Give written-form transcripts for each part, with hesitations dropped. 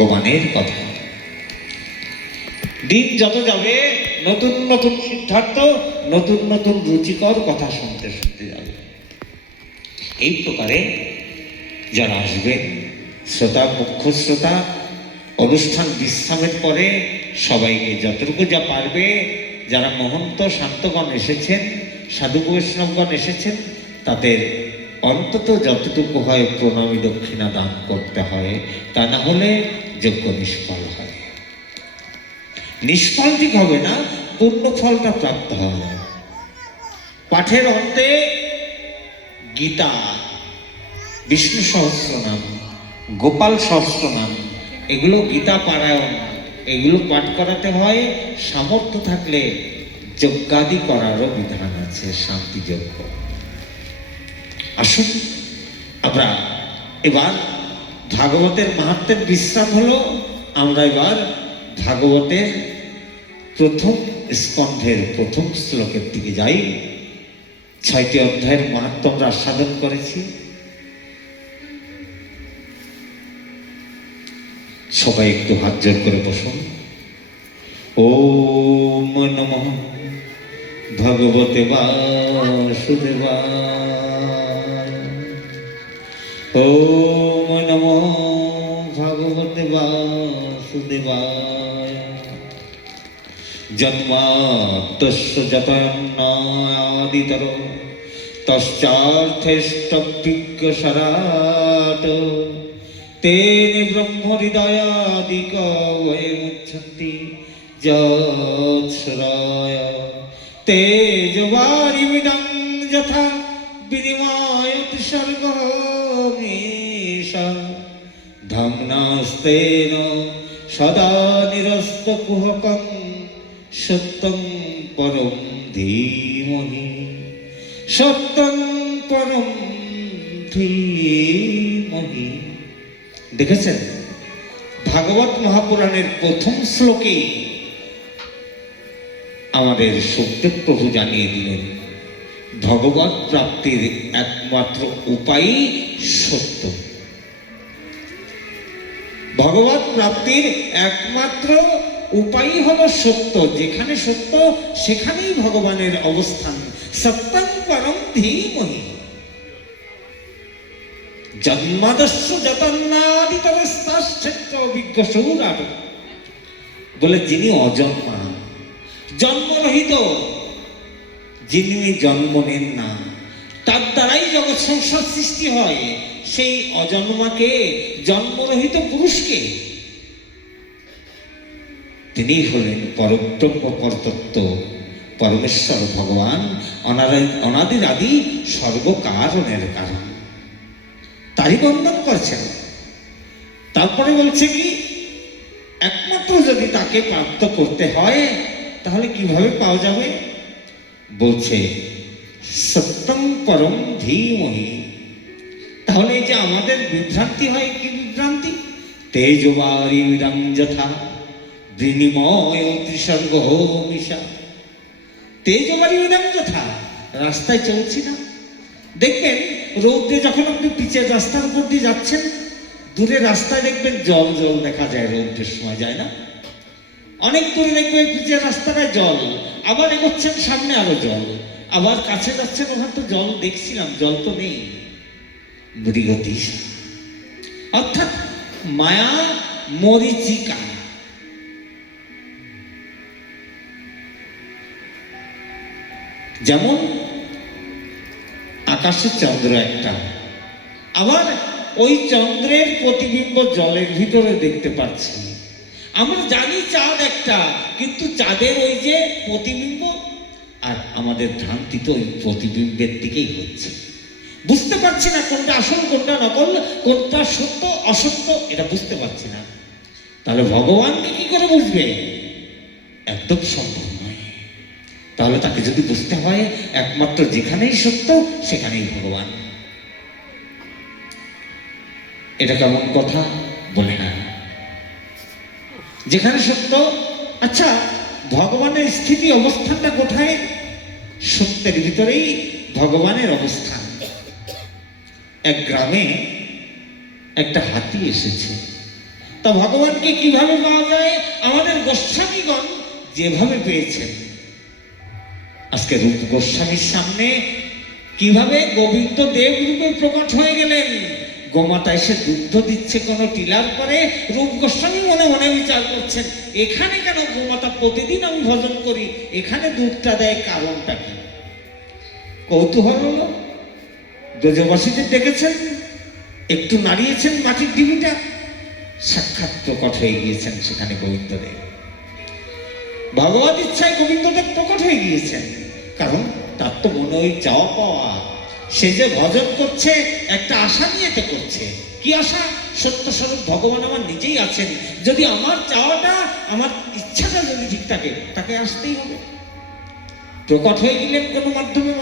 ভগবানের কথা। দিন যত যাবে নতুন নতুন সিদ্ধান্ত, নতুন নতুন রুচিকর কথা শুনতে শুনতে যাবে। এই প্রকারে যারা আসবে শ্রোতা, মুখ্য শ্রোতা, অনুষ্ঠান বিশ্রামের পরে সবাইকে যতটুকু যা পারবে, যারা মহন্ত শান্তগণ এসেছেন, সাধু বৈষ্ণবগণ এসেছেন, তাদের অন্তত যতটুকু হয় প্রণামী দক্ষিণা দান করতে হয়, তা না হলে যজ্ঞ নিষ্ফল হয়। নিষ্ফল ঠিক হবে না, পূর্ণ ফলটা প্রাপ্ত হবে। পাঠের অন্তে গীতা, বিষ্ণু সহস্রনাম, গোপাল সহস্রনাম, এগুলো গীতা পারায়ণ, এগুলো পাঠ করাতে হয়। সামর্থ্য থাকলে যজ্ঞাদি করারও বিধান আছে, শান্তি যজ্ঞ। আসুন আমরা এবার ভাগবতের মাহাত্ম্যের বিশ্রাম হলো, আমরা এবার ভাগবতের প্রথম স্কন্ধের প্রথম শ্লোকের দিকে যাই। 6টি অধ্যায়ের মাহাত্ম্য আমরা আস্বাদন করেছি। সবাই একটু হাত জোর করে বসুন। ওম নমঃ ভগবতে বাসুদেবায়। ওম নমঃ ভগবতে বাসুদেবায়। জন্মাদ্যস্য যতন্নাদিতর তশ্চার্থেষ্টবিজ্ঞসারাট তেনে ব্রহ্ম হৃদয়াদিক বয়মুচ্ছন্তি যৎশ্রয় তেজবারিমিদং যথা বিনিময়তি সর্গমেষা ধাম্নাস্তেন সদা নিরস্তকুহকং সত্যং পরম ধীমহি। সত্যং পরম ধীমহি। দেখেছেন, ভাগবত মহাপুরাণের প্রথম শ্লোকে আমাদের সুখদেব প্রভু জানিয়ে দিলেন ভগবত প্রাপ্তির একমাত্র উপায় সত্য। ভগবত প্রাপ্তির একমাত্র উপায় হলো সত্য। যেখানে সত্য সেখানেই ভগবানের অবস্থান। সত্যং পরম ধীমহি। জন্মাদস্য যতন্নাদিতরস্তাশ্চৈত্র বিজ্ঞসৌরাট বলে, যিনি অজন্মা, জন্মরহিত, যিনি জন্ম নেন না, তার দ্বারাই জগৎ সংসার সৃষ্টি হয়। সেই অজন্মাকে, জন্মরহিত পুরুষকে তিনি হলেন পরব্রহ্ম, পরতত্ত্ব, পরমেশ্বর ভগবান, অনাদির আদি সর্বকারণের কারণ। তারই বন্দন করছেন। তারপরে বলছে কি, একমাত্র যদি তাকে প্রাপ্ত করতে হয় তাহলে কিভাবে পাওয়া যাবে? বলছে সত্যং পরম ধীমহি। তাহলে এই যে আমাদের বিভ্রান্তি হয়, কি বিভ্রান্তি? তেজবারিমিদং যথা বিনিময় ত্রিসর্গমিষা। তেজবারিমিদং যথা, রাস্তায় চলছি না, দেখবেন রৌদ্রে যখন আপনি পিচের রাস্তার উপর দিয়ে যাচ্ছেন, দূরে রাস্তায় দেখবেন জল জল দেখা যায়, রৌদ্রের সময় যায় না? অনেক দূরে দেখবেন পিচের রাস্তাটায় জল, আবার এগোচ্ছেন সামনে আরো জল, আবার কাছে যাচ্ছেন, ওখানে তো জল দেখছিলাম, জল তো নেই। মৃগতি, অর্থাৎ মায়া মরিচিকা। যেমন আকাশে চন্দ্র একটা, আবার ওই চন্দ্রের প্রতিবিম্ব জলের ভিতরে দেখতে পাচ্ছি। আমরা জানি চাঁদ একটা, কিন্তু চাঁদের ওই যে প্রতিবিম্ব, আর আমাদের ভ্রান্তি তো ওই প্রতিবিম্বের দিকেই হচ্ছে। বুঝতে পারছি না কোনটা আসল, কোনটা নকল, কোনটা সত্য অসত্য, এটা বুঝতে পারছি না। তাহলে ভগবানকে কি করে বুঝবে? একদম সম্ভব নয়। তাহলে তাকে যদি বুঝতে হয়, একমাত্র যেখানেই সত্য সেখানেই ভগবান। এটা কেমন কথা বলে না? যেখানে সত্য, আচ্ছা ভগবানের স্থিতি অবস্থানটা কোথায়? সত্যের ভিতরেই ভগবানের অবস্থান। এক গ্রামে একটা হাতি এসেছে। তা ভগবানকে কিভাবে পাওয়া যায়? আমাদের গোস্বামীগণ যেভাবে পেয়েছেন। আজকে রূপ গোস্বামীর সামনে কিভাবে গোবিন্দ দেব রূপে প্রকট হয়ে গেলেন। গোমাতা এসে দুগ্ধ দিচ্ছে কোনো টিলার পরে, রূপ গোস্বামী মনে মনে বিচার করছেন, এখানে কেন গোমাতা প্রতিদিন আমি ভজন করি, এখানে দুধটা দেয়, কারণটা কি? কৌতূহল হলো, ব্রজবাসীদের দেখেছেন, একটু নাড়িয়েছেন মাটির ডিবিটা, সাক্ষাৎ প্রকট হয়ে গিয়েছেন সেখানে গোবিন্দদেব। ভগবত ইচ্ছায় গোবিন্দদেব প্রকট হয়ে গিয়েছেন, কারণ তার তো মনে ওই চাওয়া পাওয়া। সে যে ভজন করছে একটা আশা নিয়ে তো করছে। কি আশা? সত্য স্বরূপ ভগবান আমার নিজেই আছেন, যদি আমার চাওয়াটা, আমার ইচ্ছাটা যদি ঠিক থাকে, তাকে আসতেই হবে। প্রকট হয়ে গেলেন কোনো মাধ্যমে।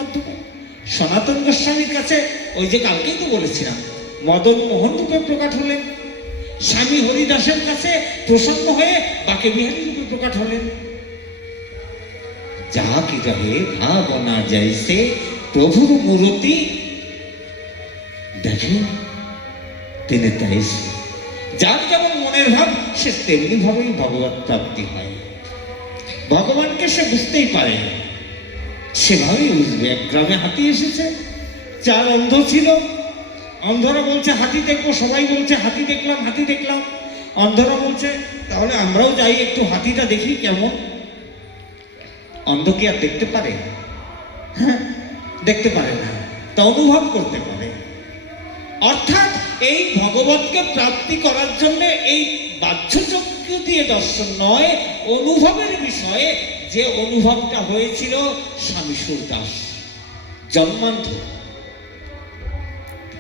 সনাতন গোস্বামীর কাছে ওই যে কালকেই তো বলেছিলাম, মদন মোহন রূপে প্রকট হলেন। স্বামী হরিদাসের কাছে প্রসন্ন হয়ে বাকে বিহারী রূপে প্রকট হলেন। যা কি রহে ভাবনা যাইছে প্রভুর মূরতি দেখে তিনি তাইছে। যার যেমন মনের ভাব, সে তেমনি ভাবেই ভগবত প্রাপ্তি হয়। ভগবানকে সে বুঝতেই পারে, সেভাবেই বুঝবে। এক গ্রামে হাতি এসেছে, 4 অন্ধ ছিল। অন্ধরা বলছে হাতি দেখবো, সবাই বলছে হাতি দেখলাম। অন্ধরা বলছে তাহলে আমরাও যাই, একটু হাতিটা দেখি কেমন। অন্ধ কি আর দেখতে পারে? হ্যাঁ, দেখতে পারে না, তা অনুভব করতে পারে। অর্থাৎ এই ভগবতকে প্রাপ্তি করার জন্য এই বাহ্যচক্ষু দিয়ে দর্শন নয়, অনুভবের বিষয়ে যে অনুভবটা হয়েছিল স্বামী সুরদাস জন্মান্ধ,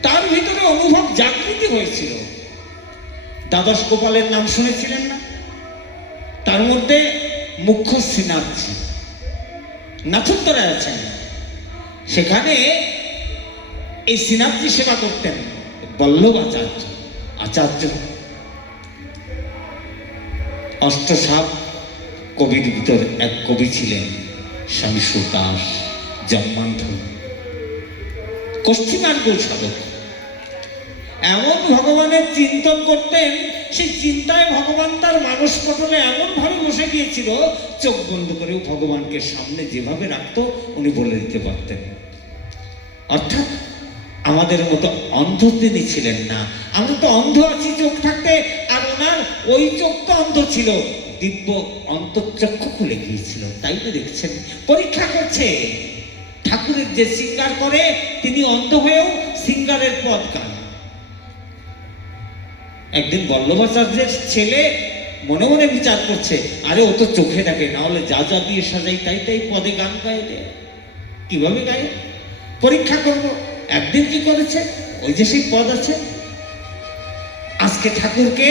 তার ভিতরে অনুভব জাগৃতি হয়েছিল। দ্বাদশ গোপালের নাম শুনেছিলেন না? তার মধ্যে মুখ্য শ্রীনাথজি, নাথুদ্দরায় আছেন। সেখানে এই শ্রীনাথজি সেবা করতেন বল্লভ আচার্য। অষ্টসাপ কবির ভিতর এক কবি ছিলেন স্বামী সুরদাস জন্মান্ধ, পশ্চিমার্গ সাধক। এমন ভগবানের চিন্তন করতেন, সেই চিন্তায় ভগবান তার মানস পটলে এমন ভাবে বসে গিয়েছিল, চোখ বন্ধ করেও ভগবানকে সামনে যেভাবে রাখতো উনি বলে দিতে পারতেন। অর্থাৎ আমাদের মতো অন্ধ তিনি ছিলেন না। আমরা তো অন্ধ আছি চোখ থাকতে, আর ওনার ওই চোখ তো অন্ধ ছিল, দিব্য অন্তঃচক্ষু খুলে গিয়েছিল। তাই তো দেখছেন পরীক্ষা করছে। ঠাকুরের যে সিঙ্গার করে, তিনি অন্ধ হয়েও সিঙ্গারের পদ গান। একদিন বল্লভাচার্যের ছেলে মনে মনে বিচার করছে, আরে ও তো চোখে দেখে, না হলে যা যা দিয়ে সাজাই তাই তাই পদে গান গায়ে দেয়, কিভাবে গায়ে? পরীক্ষা করব। একদিন কি করেছে, ওই যে সেই পদ আছে, আজকে ঠাকুরকে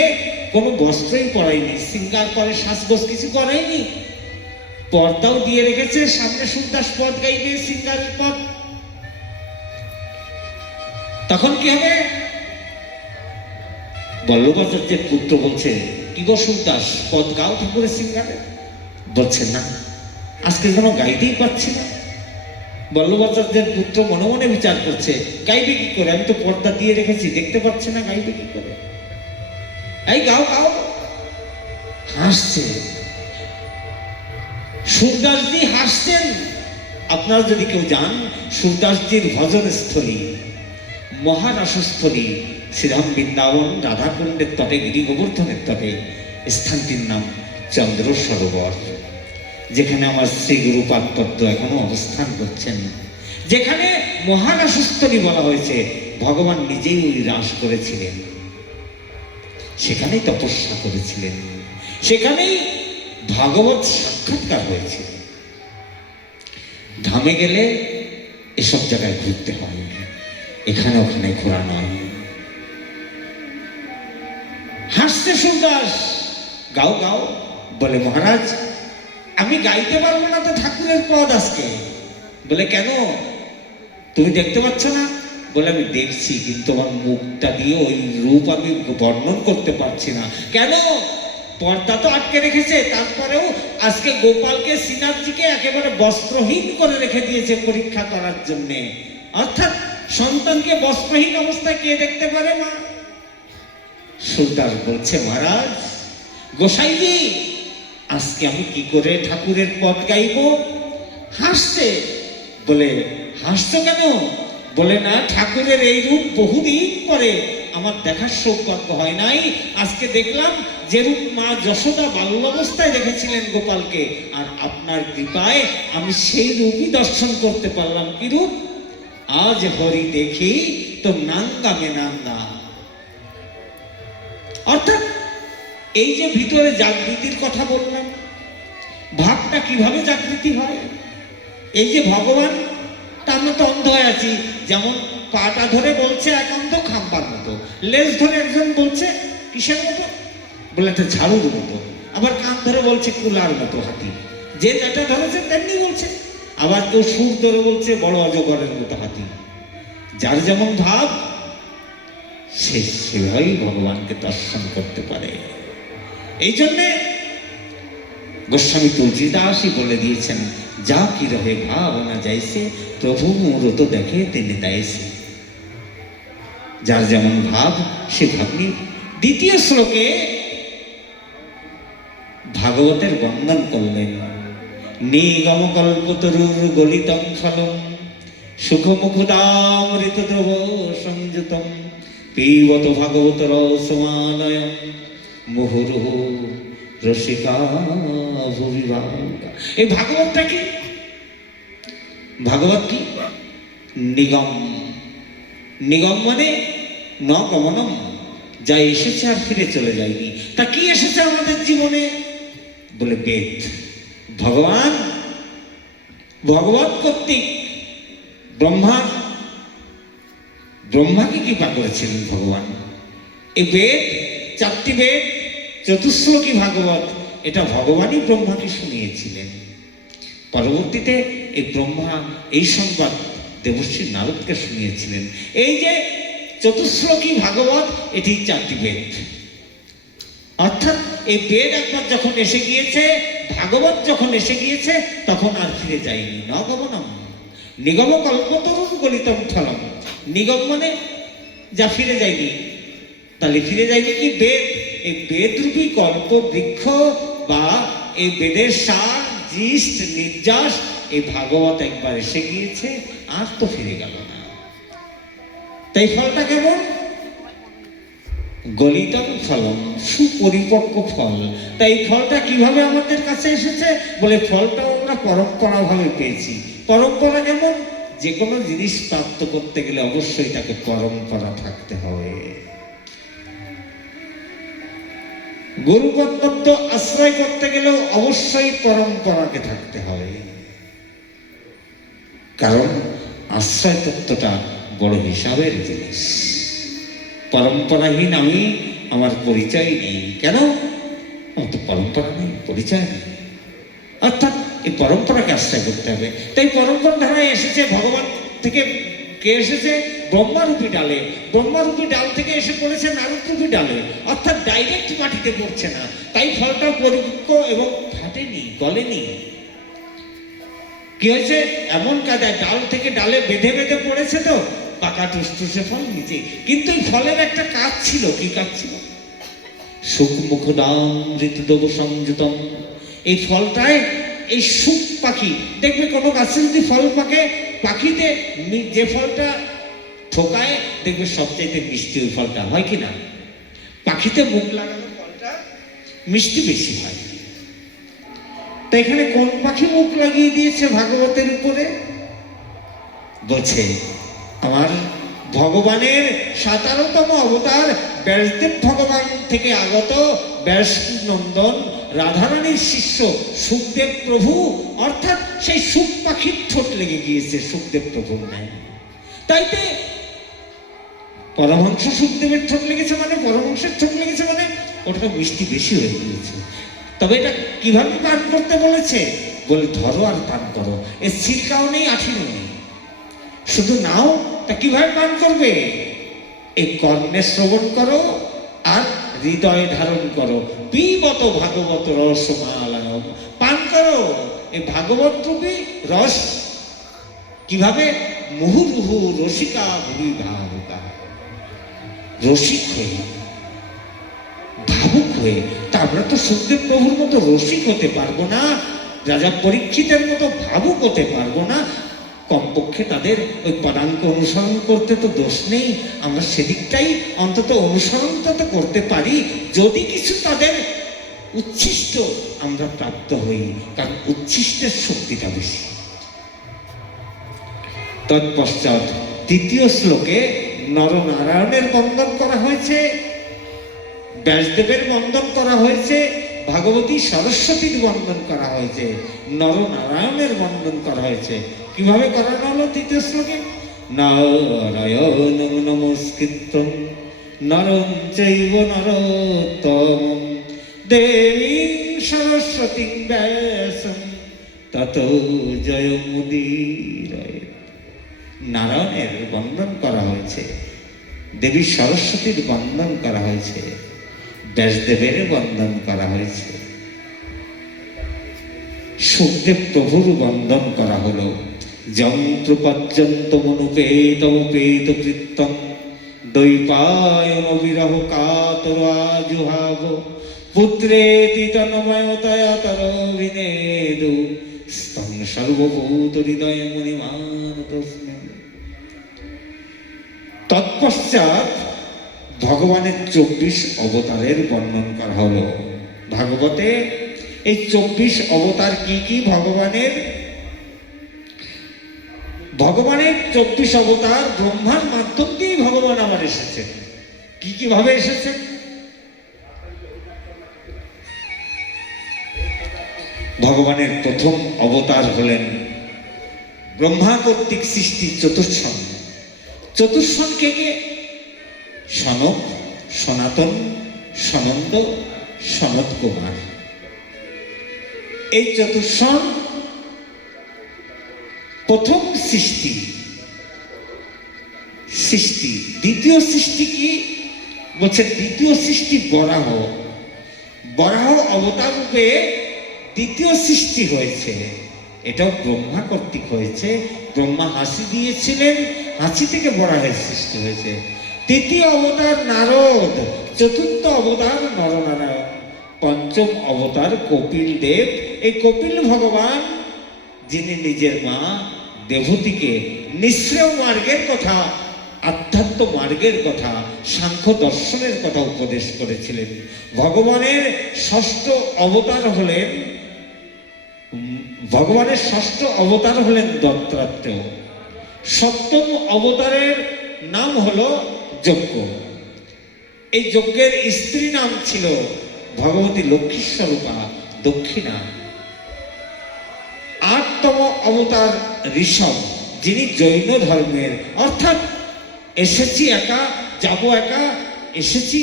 কোনো বস্ত্রই পরায়নি, সিঙ্গার করে সাজগোজ কিছু করায়নি, পর্দাও দিয়ে রেখেছে, সামনে সুরদাস পদ গাইবে, সিঙ্গারের পদ। তখন কি হবে? বল্লভাচার্যের পুত্র বলছে, কি গো সুরদাস, পদ গাও ঠাকুরের সিঙ্গারে? বলছে না, আজকে কোনো গাইতেই পাচ্ছি না। বল্লভাচার্যের পুত্র মনে মনে বিচার করছে, গাইবে কি করে, আমি তো পর্দা দিয়ে রেখেছি, দেখতে পাচ্ছি না, গাইবে কি করে? এই গাও গাও। হাসছে সুরদাসজি, হাসছেন। আপনারা যদি কেউ যান, সুরদাসজির ভজন স্থলী, মহারাসস্থলী, শ্রীরাম বৃন্দাবন, রাধাকুণ্ডের তটে, গিরি গোবর্ধনের তটে, স্থানটির নাম চন্দ্র সরোবর, যেখানে আমার শ্রী গুরুপাদ পদ্ম এখনো অবস্থান করছেন। যেখানে মহারাসস্থলী বলা হয়েছে, ভগবান নিজেই ওই রাস করেছিলেন, সেখানেই তপস্যা করেছিলেন, সেখানেই ভাগবত সাক্ষাৎকার হয়েছিল। ধামে গেলে এসব জায়গায় ঘুরতে হয়, এখানে ওখানে ঘোরা নয়। হাসতে সুরদাস, গাও গাও। বলে মহারাজ, আমি গাইতে পারবো না তো ঠাকুরের পদ আজকে। বলে কেন, তুমি দেখতে পাচ্ছ না? বলে আমি দেখছি, কিন্তু আমার মুখটা দিয়ে ওই রূপ আমি বর্ণন করতে পারছি না। কেন? পর্দা তো আটকে রেখেছে, তারপরেও আজকে গোপালকে, শ্রীনাথজিকে একেবারে বস্ত্রহীন করে রেখে দিয়েছে পরীক্ষা করার জন্য। অর্থাৎ সন্তানকে বস্ত্রহীন অবস্থায় কে দেখতে পারে? মা। সুরদাস বলছে, মহারাজ গোসাইজি, আজকে আমি কি করে ঠাকুরের পদ গাইব? হাসছে। বলে, হাসছো কেন? বলে, না, ঠাকুরের এই রূপ বহুদিন পরে আমার দেখার সৌভাগ্য হয় নাই। আজকে দেখলাম যে রূপ মা যশোদা বাল্যাবস্থায় দেখেছিলেন গোপালকে, আর আপনার কৃপায় আমি সেই রূপই দর্শন করতে পারলাম। কি রূপ? আজ হরি দেখি তো নাঙ্গা মে নাঙ্গা। অর্থাৎ এই যে ভিতরে জাগৃতির কথা বললাম, ভাবটা কিভাবে জাগৃতি হয়? এই যে ভগবান, তার মতো অন্ধ হয়ে আছি। যেমন পাটা ধরে বলছে এক অন্ধ খাম্বার মতো, লেজ ধরে একজন বলছে কিসের মতো? বলে একটা ঝাড়ুর মতো। আবার কান ধরে বলছে কুলার মতো হাতি। যে যেটা ধরেছে তেমনি বলছে। আবার কেউ সুর ধরে বলছে বড় অজগরের মতো হাতি। যার যেমন ভাব, সে সেভাবেই ভগবানকে দর্শন করতে পারে। এই জন্যে গোস্বামী তুলসীদাসই বলে দিয়েছেন, যা কি রহে ভাবনা যাইছে প্রভু মূরত দেখে তিনি দাইছে। যার যেমন ভাব সে ভাবনি। দ্বিতীয় শ্লোকে ভাগবতের বন্দন করলেন, নিগম কল্পতরুর গলিতম ফলম সুখমুখদামৃত দ্রব সংযুতম পিবত ভাগবত রসমালয়ম মুহুর্মুহু রসিকা ভুবিভাগ। এই ভাগবতটা কি? ভাগবত কি? নিগম। নিগম মানে ন গমনম, যা এসেছে আর ফিরে চলে যায়নি। তা কি এসেছে আমাদের জীবনে? বলে বেদ। ভগবান ভগবত কর্তৃক ব্রহ্মাকে কৃপা করেছিলেন ভগবান। এই বেদ, চারটি বেদ, চতুশ্লোকী ভাগবত, এটা ভগবানই ব্রহ্মাকে শুনিয়েছিলেন। পরবর্তীতে এই ব্রহ্মা এই সংবাদ দেবশ্রী নারদকে শুনিয়েছিলেন। এই যে চতুশ্লোকী ভাগবত, এটি চারটি বেদ। অর্থাৎ এই বেদ একবার যখন এসে গিয়েছে, ভাগবত যখন এসে গিয়েছে, তখন আর ফিরে যায়নি। নগমনম নিগম কল্পতরুর গলিতম ফলম। নিগম মানে যা ফিরে যায়নি। তাহলে ফিরে যায়নি কি? বেদ। এই বেদরূপী কল্প বৃক্ষ বা এই বেদের সার, জিষ্ট, নির্যাস, এই ভাগবত একবার এসে গিয়েছে, আর তো ফিরে গেল না। তাই ফলটা কেমন? গলিতম ফলম, সুপরিপক্ক ফল। তাই ফলটা কিভাবে আমাদের কাছে এসেছে? বলে ফলটাও আমরা পরম্পরা ভাবে পেয়েছি। পরম্পরা কেমন? যে কোনো জিনিস প্রাপ্ত করতে গেলে অবশ্যই তাকে পরম্পরা থাকতে হবে। গুরু কর্তব্য আশ্রয় করতে গেলেও অবশ্যই পরম্পরাকে থাকতে হবে। কারণ আশ্রয় তত্ত্বটা বড় হিসাবের জিনিস। পরম্পরাহীন আমি, আমার পরিচয় নেই। কেন? আমার তো পরম্পরা নেই, পরিচয় নেই। অর্থাৎ এই পরম্পরাকে আশ্রয় করতে হবে। তাই পরম্পরা ধারায় এসেছে ভগবান থেকে। কে এসেছে? ব্রহ্মারূপী ডালে। ব্রহ্মারূপী ডাল থেকে এসে পড়েছে নারদরূপী ডালে। অর্থাৎ ডাইরেক্ট মাটিতে পড়ছে না। তাই ফলটা পরিপক্ক এবং ফাটেনি, গলেনি। কি হয়েছে? এমন কাদায় ডাল থেকে ডালে বেঁধে বেঁধে পড়েছে, তো পাকা টুসটুসে ফল নিচে। কিন্তু এই ফলের একটা কাজ ছিল। কি কাজ ছিল? সুখমুখদামৃত দ্রব সংযুতম। এই ফলটায় এই সুখ পাখি, দেখবে কোনো গাছে যদি ফল পাকে, পাখিতে যে ফলটা ঠোকায়, দেখবে সবচাইতে মিষ্টি ওই ফলটা হয় কিনা? পাখিতে মুখ লাগানো ফলটা মিষ্টি বেশি হয়। তা এখানে কোন পাখি মুখ লাগিয়ে দিয়েছে ভাগবতের উপরে? বলছে আমার ভগবানের 17তম অবতার ব্যাসদেব ভগবান থেকে আগত ব্যাস নন্দন রাধারানীর শিষ্য সুখদেব প্রভু। অর্থাৎ সেই সুখ পাখির ঠোঁট লেগে গিয়েছে সুখদেব প্রভুর ন্যায়। তাইতে পরমহংস সুখদেবের ঠোঁট লেগেছে মানে, পরমহংসের ঠোঁট লেগেছে মানে ওটা মিষ্টি বেশি হয়ে গিয়েছে। তবে এটা কিভাবে পান করতে বলেছে? বলে ধরো আর পান করো। এর ছিলকাও নেই, আঠিরও নেই, শুধু নাও। তা কিভাবে পান করবে? এই কর্ণে শ্রবণ করো আর হৃদয়ে ধারণ করো। পিবত ভাগবত রসমালয়ম। পান করো এই ভাগবত রূপী রস। কিভাবে? মুহুর্মুহু রসিকা ভুবিভাবুকা। রসিক হয়ে ভাবুক হয়ে, তা আমরা তো সুখদেব প্রভুর মতো রসিক হতে পারবো না, রাজা পরীক্ষিতের মতো ভাবুক হতে পারবো না। কমপক্ষে তাদের ওই পদাঙ্ক অনুসরণ করতে তো দোষ নেই, আমরা সেদিকটাই অন্তত অনুসরণ তো করতে পারি, যদি কিছু তাদের উচ্ছিষ্ট আমরা প্রাপ্ত হই, কারণ উচ্ছিষ্টের শক্তিটা বেশি। তৎপশ্চাৎ তৃতীয় শ্লোকে নরনারায়ণের বন্দন করা হয়েছে, ব্যাসদেবের বন্দন করা হয়েছে, ভাগবতী সরস্বতীর বন্দন করা হয়েছে, নরনারায়ণের বন্দন করা হয়েছে। কিভাবে করানো হলো তৃতীয় শ্লোকে? নারায়ণং নমস্কৃত্যং নরং চৈব নরোত্তমং দেবীং সরস্বতীং ব্যাসং ততো জয়মুদীরয়েৎ। নারায়ণের বন্দন করা হয়েছে, দেবী সরস্বতীর বন্দন করা হয়েছে, ব্যাসদেবের বন্দন করা হয়েছে, সুখদেব প্রভুর বন্দন করা হলো। যন্ত্র পর্যন্ত মনুপেত উপেত কৃত্যং দৈপায়ন বিরহ কাতর আজুহাব পুত্রেতি তন্ময়তয়তর বিনেদু স্তং সর্বভূত হৃদয় মুনিমান তস্মৈ। তৎপশ্চাৎ ভগবানের 24 অবতারের বর্ণন করা হলো। ভাগবতে এই 24 অবতার কি কি ভগবানের? ভগবানের 24 অবতার ব্রহ্মার মাধ্যম দিয়ে ভগবান আবার এসেছেন। কি কি ভাবে এসেছেন? ভগবানের প্রথম অবতার হলেন ব্রহ্মা কর্তৃক সৃষ্টি চতুর্ষণ। চতুর্ষণ কে কে? সনক, সনাতন, সনন্দ, সনত কুমার। এই চতুর্ষণ প্রথম সৃষ্টি। দ্বিতীয় সৃষ্টি কি বলছে? দ্বিতীয় সৃষ্টি বরাহ। বরাহ অবতার রূপে দ্বিতীয় সৃষ্টি হয়েছে, এটাও ব্রহ্মা কর্তৃক হয়েছে। ব্রহ্মা হাসি দিয়েছিলেন, হাসি থেকে বরাহের সৃষ্টি হয়েছে। তৃতীয় অবতার নারদ, চতুর্থ অবতার নরনারায়ণ, পঞ্চম অবতার কপিল দেব। এই কপিল ভগবান যিনি নিজের মা দেবতীকে নিঃশ্রেয় মার্গের কথা, আধ্যাত্ম মার্গের কথা, সাংখ্য দর্শনের কথা উপদেশ করেছিলেন। ভগবানের ষষ্ঠ অবতার হলেন দত্তাত্রেয়। সপ্তম অবতারের নাম হলো যজ্ঞ। এই যজ্ঞের স্ত্রী নাম ছিল ভগবতী লক্ষ্মীস্বরূপা দক্ষিণা। আটতম অবতার ঋষভ, যিনি জৈন ধর্মের, অর্থাৎ এসেছি একা যাব একা, এসেছি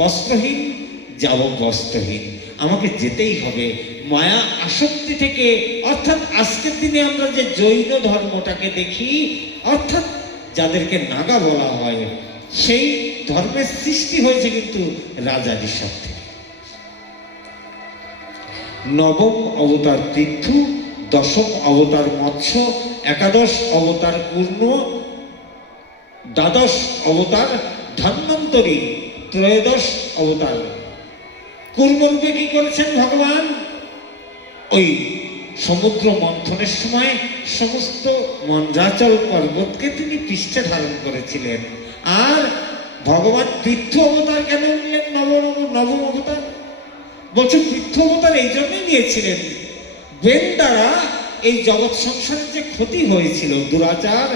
বস্ত্রহীন যাব বস্ত্রহীন, আমাকে যেতেই হবে মায়া আসক্তি থেকে। অর্থাৎ আজকের দিনে আমরা যে জৈন ধর্মটাকে দেখি, অর্থাৎ যাদেরকে নাগা বলা হয়, সেই ধর্মের সৃষ্টি হয়েছে কিন্তু রাজা ঋষভ থেকে। নবম অবতার পৃথু, দশম অবতার মৎস্য, একাদশ অবতার পূর্ণ, দ্বাদশ অবতার ধন্বন্তরী, ত্রয়োদশ অবতার কুর্মরূপে কি করেছেন ভগবান? ওই সমুদ্র মন্থনের সময় সমস্ত মন্দ্রাচল পর্বতকে তিনি পৃষ্ঠে ধারণ করেছিলেন। আর ভগবান পৃথু অবতার কেন নিলেন? নবম অবতার বলছে পৃথু অবতার এই জন্যই নিয়েছিলেন, বেন দ্বারা এই জগৎ সংসারের যে ক্ষতি হয়েছিল, দুরাচার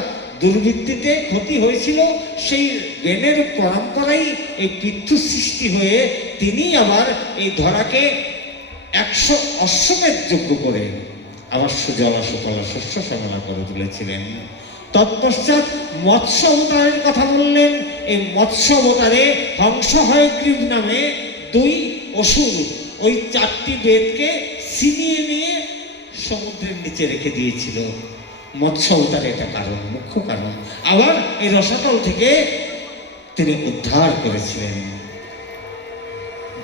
দুর্বৃত্তিতে ক্ষতি হয়েছিল, সেই বেনের পরম্পরাই এই পৃথু সৃষ্টি হয়ে তিনি আবার এই ধরাকে 100 অশ্বমেধ যজ্ঞ করে আবার সুজলা সুফলা শস্য শ্যামলা করে তুলেছিলেন। তৎপশ্চাৎ মৎস্য অবতারের কথা বললেন। এই মৎস্য অবতারে হংস হয়গ্রীব নামে 2 অসুর ওই 4টি বেদকে ছিনিয়ে নিয়ে সমুদ্রের নিচে রেখে দিয়েছিল। মৎস্য অবতার এটা কারণ, মুখ্য কারণ। আবার এই রসাতল থেকে তিনি উদ্ধার করেছিলেন।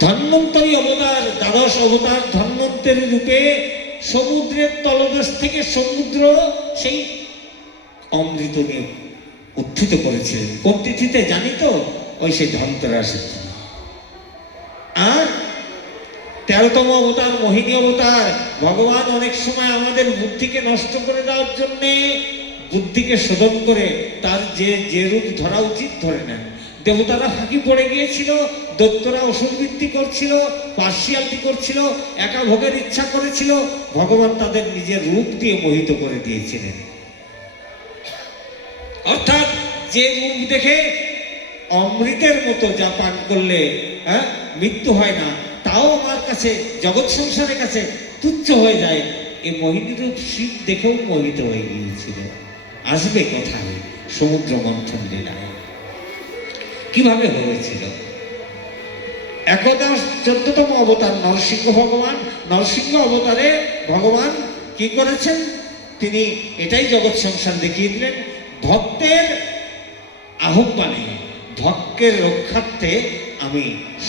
ধন্বন্তরী অবতার, দ্বাদশ অবতার ধন্বন্তরী রূপে সমুদ্রের তলদেশ থেকে সমুদ্র সেই অমৃত নিয়ে উত্থিত করেছিলেন। কোন তিথিতে জানি তো? ওই সেই ধনতেরাসের দিন। আর 13তম অবতার মোহিনী অবতার। ভগবান অনেক সময় আমাদের বুদ্ধিকে নষ্ট করে দেওয়ার জন্যে, বুদ্ধিকে শোধন করে তার যে রূপ ধরা উচিত ধরে নেন। দেবতারা ফাঁকি পড়ে গিয়েছিল, দৈত্যরা অসুর বৃত্তি করছিল, পার্সিয়ালিটি করছিল, একা ভোগের ইচ্ছা করেছিল, ভগবান তাদের নিজের রূপ দিয়ে মোহিত করে দিয়েছিলেন। অর্থাৎ যে রূপ দেখে অমৃতের মতো যা পান করলে মৃত্যু হয় না, তাও আমার কাছে জগৎ সংসারের কাছে তুচ্ছ হয়ে যায়, এই মোহিনী রূপ শিব দেখেও মোহিত হয়ে গিয়েছিল। আসবে কোথায়? সমুদ্র মন্থন লীলায়। কিভাবে হয়েছিল? একদা 14তম অবতার নরসিংহ ভগবান। নরসিংহ অবতারে ভগবান কি করেছেন? তিনি এটাই জগৎ সংসার দেখিয়ে দিলেন, ভক্তের আহ্বানে, ভক্তের রক্ষার্থে আমি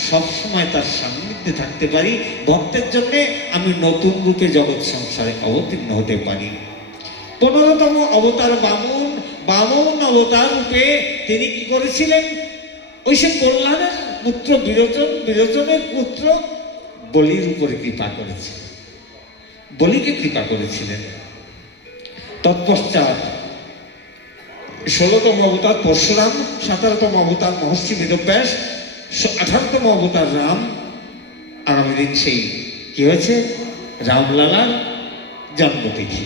সবসময় তার সান্নিধ্যে থাকতে পারি, ভক্তের জন্য আমি নতুন রূপে জগৎ সংসারে অবতীর্ণ হতে পারি। 15তম অবতার বামন। বামন অবতার রূপে তিনি কি করেছিলেন? ওই সে কল্যাণের পুত্র বিরোচন, বিরোচনের পুত্র বলির উপরে কৃপা করেছিলেন, বলিকে কৃপা করেছিলেন। তৎপশ্চাৎ 16তম অবতার পরশুরাম, 17তম অবতার মহর্ষি বেদব্যাস, 18তম অবতার রাম। আগামী দিন সেই কি হয়েছে? রামলালার জন্মতিথি।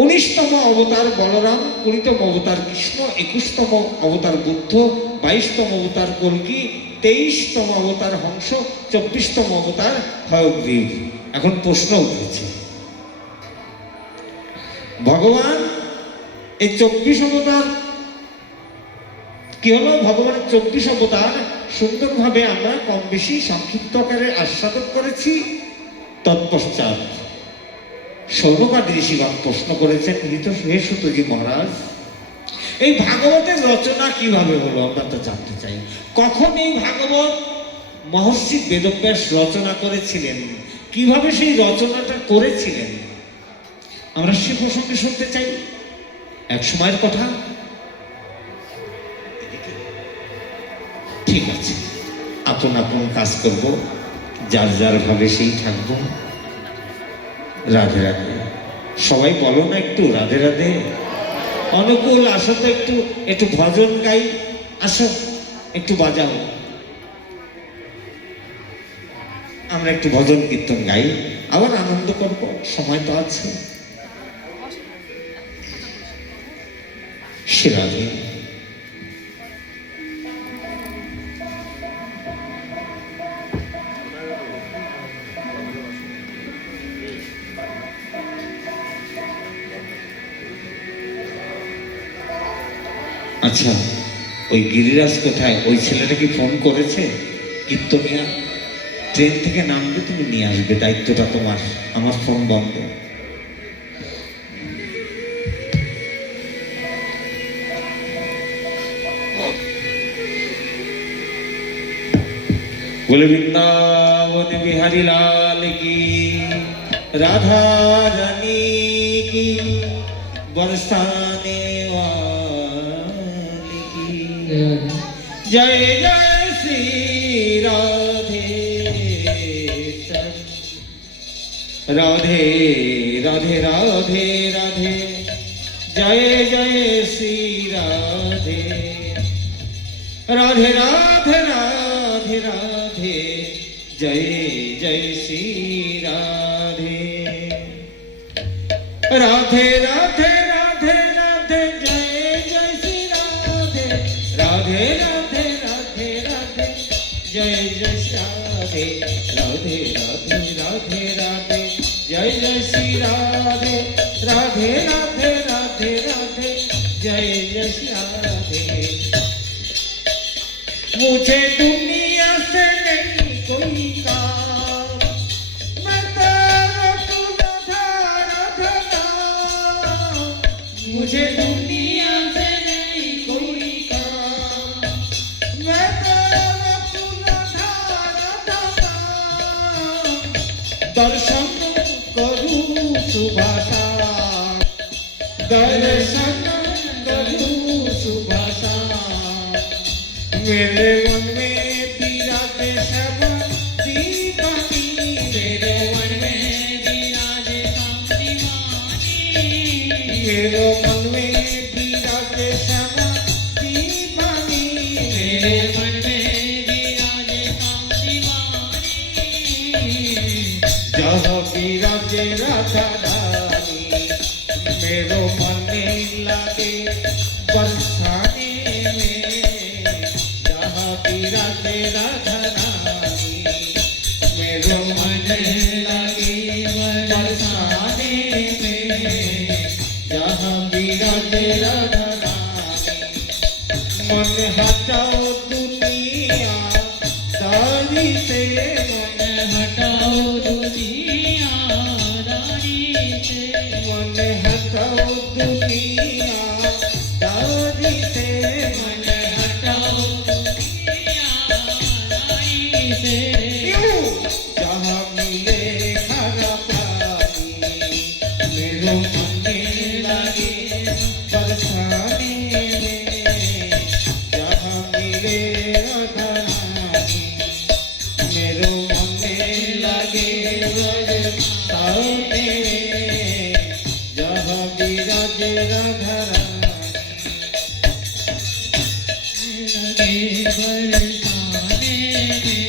19তম অবতার বলরাম, 20তম অবতার কৃষ্ণ, 21তম অবতার বুদ্ধ, 22তম অবতার কল্কি, 23তম অবতার হংস, 24তম অবতার হয়গ্রীব। এখন প্রশ্ন উঠেছে, ভগবান এই 24 অবতার কি হলো? ভগবানের 24 অবতার সুন্দরভাবে আমরা কম বেশি সংক্ষিপ্ত আকারে আস্বাদন করেছি। তৎপশ্চাৎ সৌনকাদি ঋষিগণ প্রশ্ন করেছেন, হে সুতজি মহারাজ, এই ভাগবতের রচনা কিভাবে হলো? আমরা তো জানতে চাই। কখন এই ভাগবত মহর্ষি বেদব্যাস রচনা করেছিলেন? কিভাবে সেই রচনাটা করেছিলেন? আমরা সে প্রসঙ্গে শুনতে চাই। এক সময়ের কথা। ঠিক আছে, আপন আপন কাজ করব, যার যার ভাবে সেই থাকবো। রাধে রাধে। সবাই বলো না একটু রাধে রাধে। অনুকূল, আসো তো একটু একটু ভজন গাই, আসো একটু বাজাও, আমরা একটু ভজন কীর্তন গাই, আবার আনন্দ করব, সময় তো আছে। সে রাধে। আচ্ছা, ওই গিরিরাজ কোথায়? ওই ছেলেটা কি ফোন করেছে? কীর্তনিয়া ট্রেন থেকে নামবে, তুমি নিয়ে আসবে, দায়িত্বটা তোমার। আমার ফোন বন্ধ। बोले वृंदावन बिहारी लाल की, राधा रानी की, बरसाने वाली की जय जय श्री राधे राधे राधे राधे राधे जय जय श्री राधे राधे राधे राधे राधे जय जय श्री राधे राधे राधे राधे राधे जय जय श्री राधे राधे राधे राधे राधे जय जय श्री राधे राधे राधे राधे जय जय श्री राधे राधे राधे राधे राधे जय जय श्री राधे। मुझे दुनिया से नहीं कोई काम, मैं तेरा तू राधा राधा नाम। मुझे दुनिया से नहीं कोई काम, मैं तेरा तू राधा राधा नाम। दर्शन करूं सुबह शाम, दर्शन करूं सुबह शाम। मेरे मन में तेरा जहाँ विराजे राधा रानी मेरो मन नहीं लगे बरसाने में जहाँ विराजे राधा रानी मेरो मन लगे बरसाने में जहाँ विराजे राधा रानी मन हटाओ दुनिया दारी से मन हटाओ दुनिया दारी से मन हटाओ दुनिया दारी से मन हटाओ दुनिया दारी से जहाँ मिले खारा पानी मेरो मन लगे बरसाने में जहाँ मिले राधा रानी मेरो मन लगे बरसाने में जहाँ विराजे राधा रानी लगे बरसाने में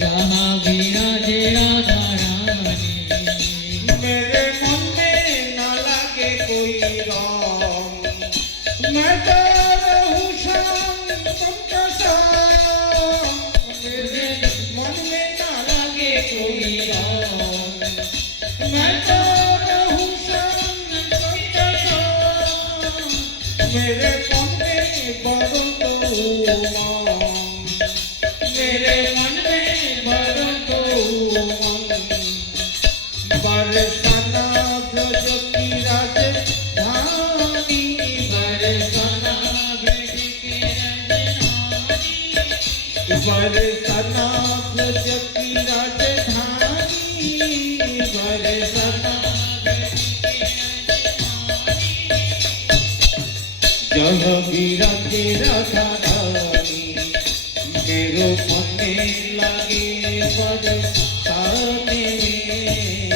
जहाँ विराजे राधा रानी मेरे मन में न लगे कोई रंग मैं तो रहूं शाम तुमका संग मेरे मन में न लगे कोई रंग मैं तो रहूं शाम तुमका संग मेरे मन में बड़ो तो उमंग मेरे मन में बड़ो तो उमंग बरसाना ब्रज की राजधानी बरसाना ब्रज की राजधानी बरसाना ब्रज की राजधानी बरसाना ब्रज की राजधानी जहाँ विराजे राधा रानी मेरो मन लगे बरसाने में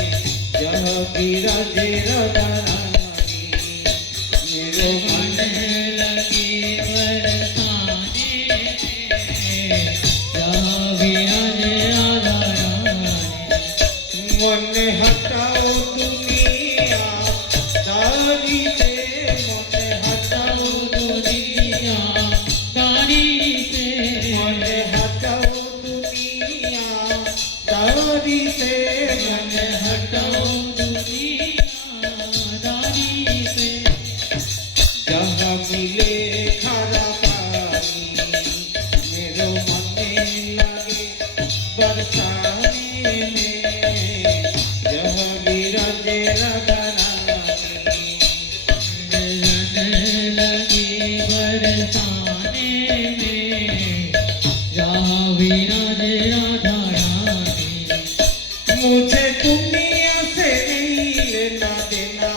जहाँ विराजे राधा रानी मेरो मन लगे बरसाने में जहाँ विराजे राधा रानी मन हटाओ दुनिया दारी से मन हटाओ दुनिया दारी से मन हटाओ दुनिया दारी से मन हटाओ दुनिया दारी से जहाँ मिले खारा पानी मेरो मन लगे बरसाने में जहाँ विराजे राधा रानी लगे बरसाने में जहाँ विराजे राधा रानी मुझे दुनिया से नहीं लेना देना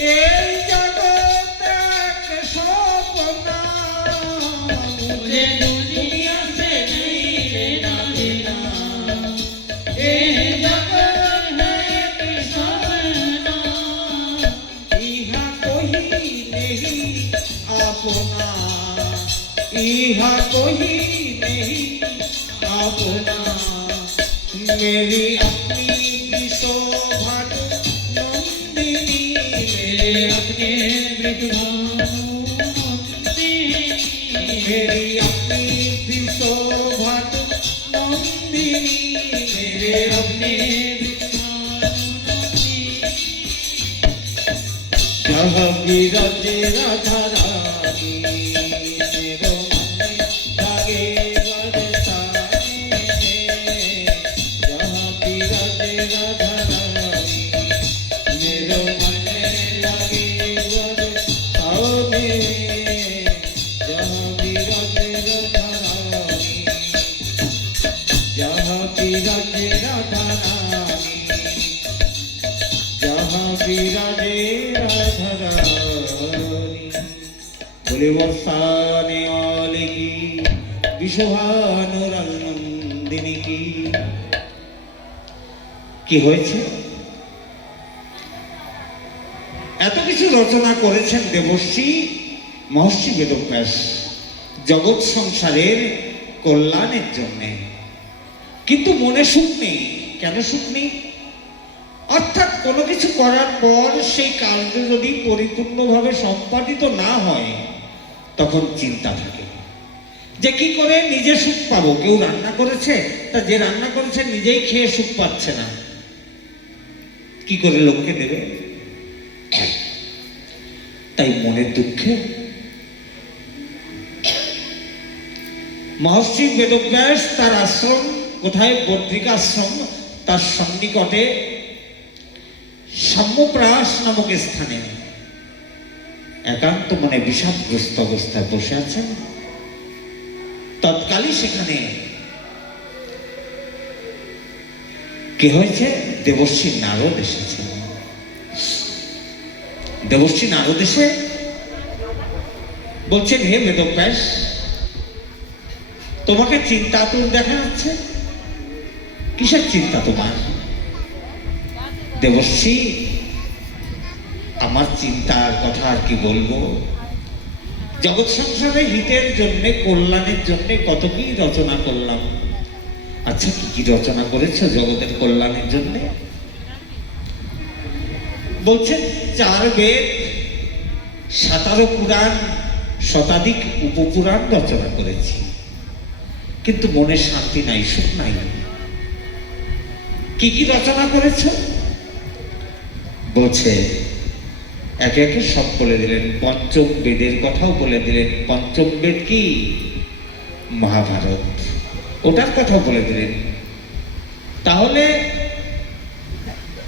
ए जगत का सपना मुझे दुनिया से नहीं लेना देना ए जगत है सपना इहा कोई नहीं अपना इहा कोई नहीं अपना मेरी अपनी भी शोभा नंदिनी मेरे अपने विद्वानों मेरी अपनी भी शोभा नंदिनी मेरे अपने जहाँ विराजे राधा रानी मेरो मन लगे बरसाने में जहाँ विराजे राधा रानी मेरो मन लगे बरसाने में जहाँ विराजे राधा रानी जहाँ विराजे राधा रानी जहाँ विराजे राधा रानी बोले बरसाने वाले की विश्वानुराल नंदिनी की হয়েছে এত কিছু রচনা করেছেন দেবশ্রী মহর্ষি বেদব্যাস জগৎ সংসারের কল্যাণের জন্য কিন্তু মনে সুখ নেই। কেন সুখ নেই? অর্থাৎ কোনো কিছু করার পর সেই কার্য যদি পরিপূর্ণভাবে সম্পাদিত না হয় তখন চিন্তা থাকে যে কি করে নিজে সুখ পাবো। কেউ রান্না করেছে, তা যে রান্না করেছে নিজেই খেয়ে সুখ পাচ্ছে না, কি করে লোককে দেবে? তাই মনের দুঃখে মহর্ষি বেদব্যাস তার আশ্রম কোথায়, বদ্রিকাশ্রম, তার সন্নিকটে সাম্যপ্রাস নামক স্থানে একান্ত মনে বিষাদগ্রস্ত অবস্থায় বসে আছেন। তৎকালই সেখানে কি হয়েছে, দেবর্ষি নারদ এসেছেন। দেবর্ষি নারদ এসে বলছেন, হে বেদব্যাস, তোমাকে চিন্তাতুর দেখা যাচ্ছে, কিসের চিন্তা তোমার? দেবর্ষি, আমার চিন্তার কথা আর কি বলবো। জগৎ সংসারে হিতের জন্য, কল্যাণের জন্য কত কি রচনা করলাম। আচ্ছা, কি কি রচনা করেছো জগতের কল্যাণের জন্য? বলছেন 4 বেদ, 17 পুরাণ, শতাধিক উপপুরাণ রচনা করেছি, কিন্তু মনে শান্তি নাই, সুখ নাই। কি কি রচনা করেছো? বলছে একে একে সব বলে দিলেন। পঞ্চম বেদের কথাও বলে দিলেন। পঞ্চম বেদ কি? মহাভারত, ওটার কথাও বলে দিলেন। তাহলে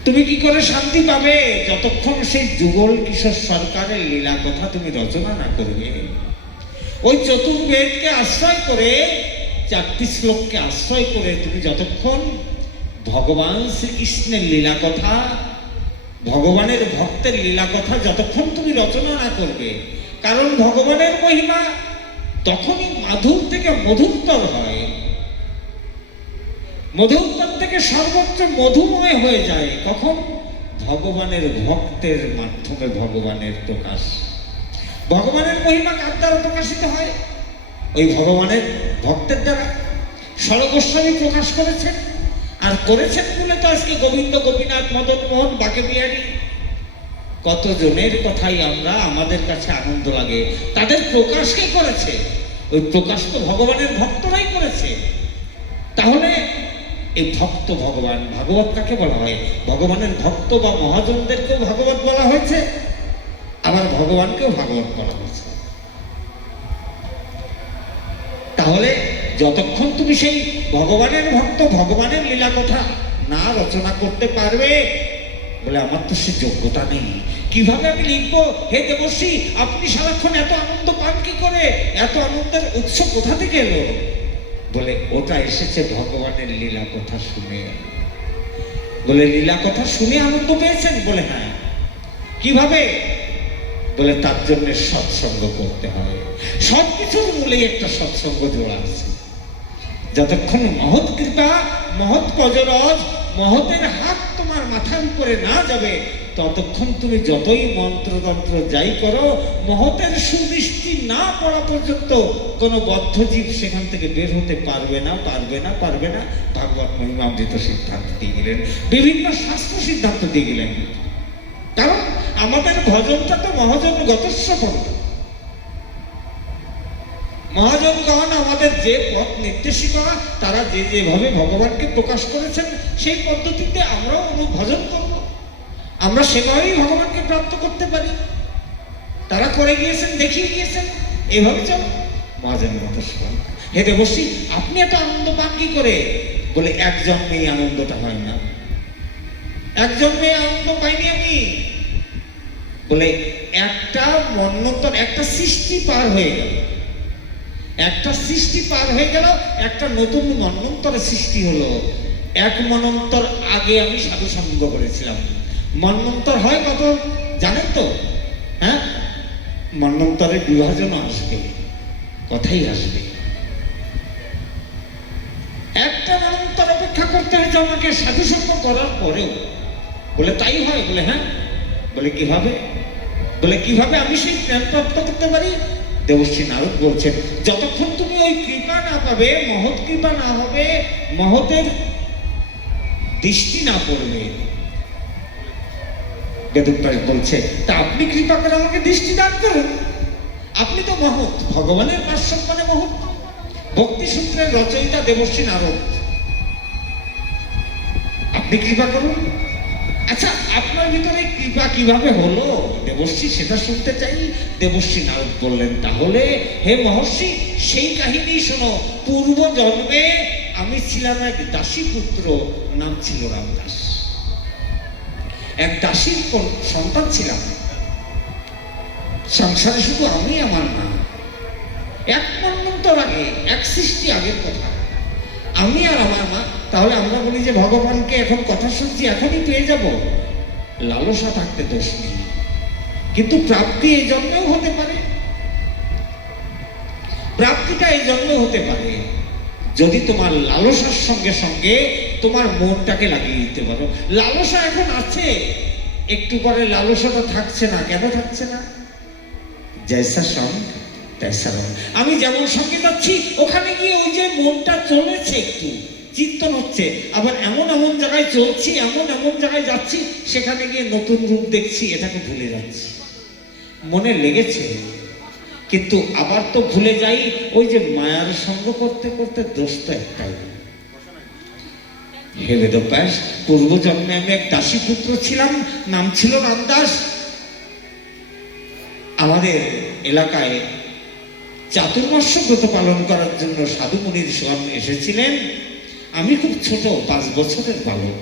তুমি কি করে শান্তি পাবে যতক্ষণ সেই যুগল কিশোর সরকারের লীলা কথা তুমি রচনা না করবে? ওই চতুর্বেদকে আশ্রয় করে, 4টি শ্লোককে আশ্রয় করে তুমি যতক্ষণ ভগবান শ্রীকৃষ্ণের লীলা কথা, ভগবানের ভক্তের লীলা কথা যতক্ষণ তুমি রচনা না করবে, কারণ ভগবানের মহিমা তখনই মাধুর থেকে মধুরতর হয়, মধুরতর থেকে সর্বোচ্চ মধুময় হয়ে যায়। কখন? ভগবানের ভক্তের মাধ্যমে ভগবানের প্রকাশ। ভগবানের মহিমা কার দ্বারা প্রকাশিত হয়? ওই ভগবানের ভক্তের দ্বারা। সরগোস্বামী প্রকাশ করেছেন, আর করেছেন বলে তো আজকে গোবিন্দ, গোপীনাথ, মদন মোহন, বাকে বিহারী, কতজনের কথাই আমরা, আমাদের কাছে আনন্দ লাগে। তাদের প্রকাশকে করেছে, ওই প্রকাশ তো ভগবানের ভক্তরাই করেছে। তাহলে এই ভক্ত ভগবান, ভাগবত কাকে বলা হয়? ভগবানের ভক্ত বা মহাজনদেরকেও ভাগবত বলা হয়েছে, আবার ভগবানকেও ভাগবত বলা হয়েছে। তাহলে যতক্ষণ তুমি সেই ভগবানের ভক্ত, ভগবানের লীলা কথা না রচনা করতে পারবে, বলে আমার তো সে যোগ্যতা নেই, কিভাবে আমি লিখবো? হে দেবর্ষি, আপনি সারাক্ষণ এত আনন্দ পান কি করে? এত আনন্দের উৎস কোথা থেকে এলো? বলে ওটা এসেছে ভগবানের লীলা কথা শুনে। বলে লীলা কথা শুনে আনন্দ পেয়েছেন? বলে হ্যাঁ। কিভাবে? বলে তার জন্য সৎসঙ্গ করতে হয়। সবকিছুর মূলেই একটা সৎসঙ্গ জোড়া আছে। যতক্ষণ মহৎ কৃপা, মহৎ পজরজ, মহতের হাত তোমার মাথার উপরে না যাবে, ততক্ষণ তুমি যতই মন্ত্রতন্ত্র যাই করো, মহতের সুদৃষ্টি না পড়া পর্যন্ত কোনো বদ্ধজীব সেখান থেকে বের হতে পারবে না, পারবে না, পারবে না। ভাগবত মহিমামৃত সিদ্ধান্ত দিয়ে গেলেন, বিভিন্ন শাস্ত্র সিদ্ধান্ত দিয়ে গেলেন। কারণ আমাদের ভজনটা তো মহাজনগতস্ব পন্থা। মহাজনগণ আমাদের যে পথ নির্দেশিকা, তারা যে যেভাবে ভগবানকে প্রকাশ করেছেন সেই পদ্ধতিতে আমরাও অনুভজন করব, আমরা সেভাবেই ভগবানকে প্রাপ্ত করতে পারি। তারা করে গিয়েছেন, দেখিয়ে গিয়েছেন, এভাবে চলো মহাজনগতস্ব। হে দেবর্ষি, আপনি এত আনন্দ পান কি করে? বলে একজন মেয়ে আনন্দটা হয় না। একজন মেয়ে আনন্দ পাইনি আমি। বলে একটা মন্বন্তর, একটা সৃষ্টি পার হয়ে গেল, একটা সৃষ্টি পার হয়ে গেল, একটা নতুন মন্বন্তরের সৃষ্টি হলো। এক মন্বন্তর আগে আমি সাধু সঙ্গ করেছিলাম। মন্বন্তর হয় কত জানেন তো? হ্যাঁ, মন্বন্তরের বিভাজন আসবে, কথাই আসবে। একটা মন্বন্তর অপেক্ষা করতে হয়েছে আমাকে সাধু সঙ্গ করার পরেও। বলে তাই হয়? বলে হ্যাঁ। বলে কিভাবে? বলে কিভাবে আমি সেই জ্ঞান প্রাপ্ত করতে পারি? দেবশ্রী নারদ বলছেন, যতক্ষণ তুমি ওই কৃপা না পাবে, মহৎ কৃপা না হবে, মহতের দৃষ্টি না পড়বে। বেদব্যাস বলছে, তা আপনি কৃপা করে আমাকে দৃষ্টি দান করুন, আপনি তো মহৎ, ভগবানের পার্শ্বদ মানে মহৎ। ভক্তি সূত্রের রচয়িতা দেবশ্রী নারদ, আপনি কৃপা করুন। আচ্ছা, আপনার ভিতরে কৃপা কিভাবে হলো দেবশ্রী, সেটা শুনতে চাই। দেবশ্রী নারদ বললেন, তাহলে হে মহর্ষি, সেই কাহিনী শোনো। পূর্ব জন্মে আমি ছিলাম এক দাসী পুত্র, নাম ছিল রামদাস। এক দাসীর সন্তান ছিলাম। সংসারে শুধু আমি, আমার মা। এক মন্বন্তর আগে, এক সৃষ্টি আগের কথা, আমি আর আমার মা। তাহলে আমরা বলি যে ভগবানকে এখন কথা শুনছি, এখনই পেয়ে যাব। লালসা থাকতে দোষ নেই, কিন্তু প্রাপ্তি এই জন্মেও হতে পারে। প্রাপ্তিটা এই জন্মেও হতে পারে যদি তোমার লালসার সঙ্গে সঙ্গে তোমার মনটাকে লাগিয়ে দিতে পারো। লালসা এখন আছে, একটু পরে লালসাটা থাকছে না। কেন থাকছে না? জৈসা সঙ্গ তৈসা রং। আমি যেমন সঙ্গে যাচ্ছি, ওখানে গিয়ে ওই যে মনটা চলেছে, একটু চিন্তন হচ্ছে। আবার এমন এমন জায়গায় চলছি, এমন এমন জায়গায় যাচ্ছি, সেখানে গিয়ে নতুন রূপ দেখছি, এটাকে ভুলে যাচ্ছি। মনে লেগেছে, কিন্তু আবার তো ভুলে যাই। ওই যে মায়ার সঙ্গ করতে করতে দোষ তো একটাই। হে বেদব্যাস, পূর্বজন্মে আমি এক দাসী পুত্র ছিলাম, নাম ছিল রামদাস। আমাদের এলাকায় চাতুর্মাস্য ব্রত পালন করার জন্য সাধু মুনির স্বয়ং এসেছিলেন। আমি খুব ছোট, 5 বছরের বালক।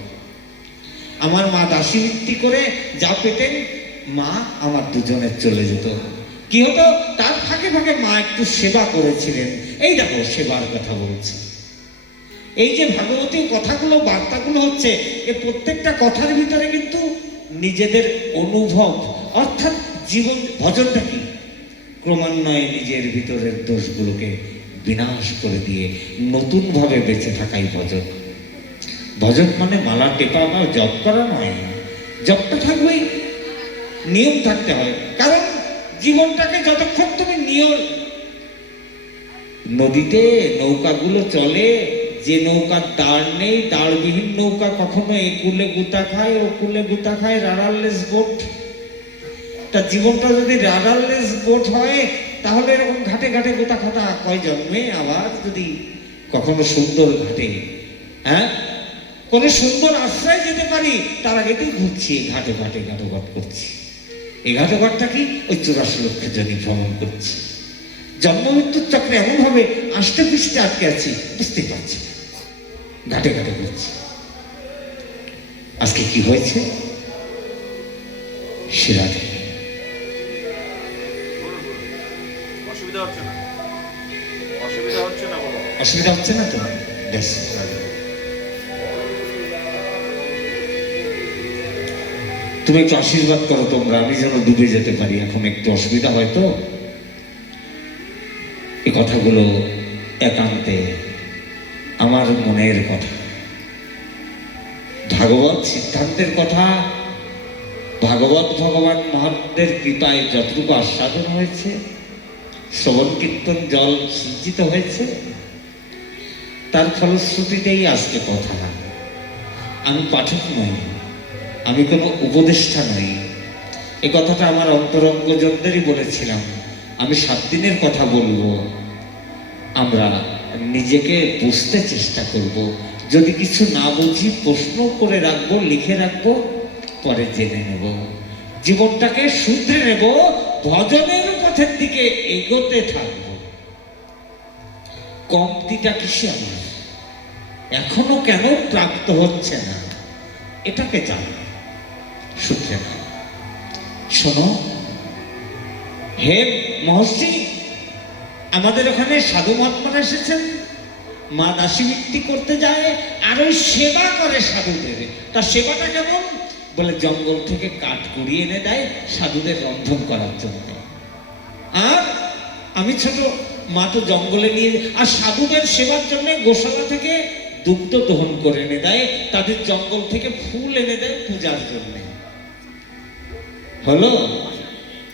আমার মা দাসী বৃত্তি করে যা পেতেন, মা আমার দুজনের চলে যেত। কি হতো, তার ফাঁকে ফাঁকে মা একটু সেবা করেছিলেন। এই দেখো, সেবার কথা বলছি। এই যে ভাগবতীর কথাগুলো, বার্তাগুলো হচ্ছে, এ প্রত্যেকটা কথার ভিতরে কিন্তু নিজেদের অনুভব, অর্থাৎ জীবন। ভজনটা কি? ক্রমান্বয়ে নিজের ভিতরের দোষগুলোকে বিনাশ করে দিয়ে নতুনভাবে বেঁচে থাকাই ভজন। ভজন মানে মালা টেপা বা জপ করা নয়। জপটা থাকবেই, নিয়ম থাকতে হয়। কারণ জীবনটাকে যতক্ষণ তুমি নিয়ম, নদীতে নৌকাগুলো চলে, যে নৌকার দাঁড় নেই, দাঁড়বিহীন নৌকা কখনো একুলে গুতা খায়, ওকুলে গুতা খায়, রাডারলেস বোট। তা জীবনটা যদি রাডারলেস বোট হয়, তাহলে এরকম ঘাটে ঘাটে গোতা খাটা কয় জন্মে। আবার যদি কখনো সুন্দর ঘাটে, হ্যাঁ, কোনো সুন্দর আশ্রয় যেতে পারি, তার আগেতেই ঘুরছি ঘাটে ঘাটে, ঘাটোঘাট করছি। এই ঘাটোঘাটটা কি? ওই 84 লক্ষ জনই ভ্রমণ করছি। জন্ম মৃত্যুর চক্রে এমন ভাবে আষ্টে পৃষ্ঠে আটকে আছি, বুঝতে পারছি, ঘাটে ঘাটে করছি। আজকে কি হয়েছে? শিরাতে অসুবিধা হচ্ছে না? অসুবিধা হচ্ছে না? বলো। অসুবিধা হচ্ছে না তো? বেশ, তুমি একটু আশীর্বাদ করো তোমরা, আমি যেন ডুবে যেতে পারি। এখন একটু অসুবিধা হয়তো। এই কথাগুলো একান্তে আমার মনের কথা, ভাগবত সিদ্ধান্তের কথা। ভাগবত ভগবান মহাত্মের কৃপায় যতটুকু আস্বাদন হয়েছে, শ্রবণ কীর্তন জল সিঞ্চিত হয়েছে, তার ফলশ্রুতিতেই আজকে কথা। আমি পাঠক নই, আমি কোনো উপদেষ্টা নই। এ কথাটা আমার অন্তরঙ্গজনদেরই বলেছিলাম। আমি 7 দিনের কথা বলবো। আমরা নিজেকে বুঝতে চেষ্টা করব। যদি কিছু না বুঝি, প্রশ্ন করে রাখবো, লিখে রাখবো, পরে জেনে নেব। জীবনটাকে শুধরে নেব, ভজনের পথের দিকে এগোতে থাকবো। কমতিটা কিসে আমার? এখনো কেন প্রাপ্ত হচ্ছে না, এটাকে জানো, শুধরে না। শোনো হে মহর্ষি, আমাদের ওখানে সাধু মহাত্মারা এসেছেন। মা দাসী বৃত্তি করতে যায় আর ওই সেবা করে সাধুদের। তার সেবাটা কেমন? বলে জঙ্গল থেকে কাঠ কুড়িয়ে এনে দেয় সাধুদের রন্ধন করার জন্য। আর আমি ছোট, মা তো জঙ্গলে নিয়ে, আর সাধুদের সেবার জন্য গোশালা থেকে দুগ্ধ দহন করে এনে দেয়, তাদের জঙ্গল থেকে ফুল এনে দেয় পূজার জন্য। হলো,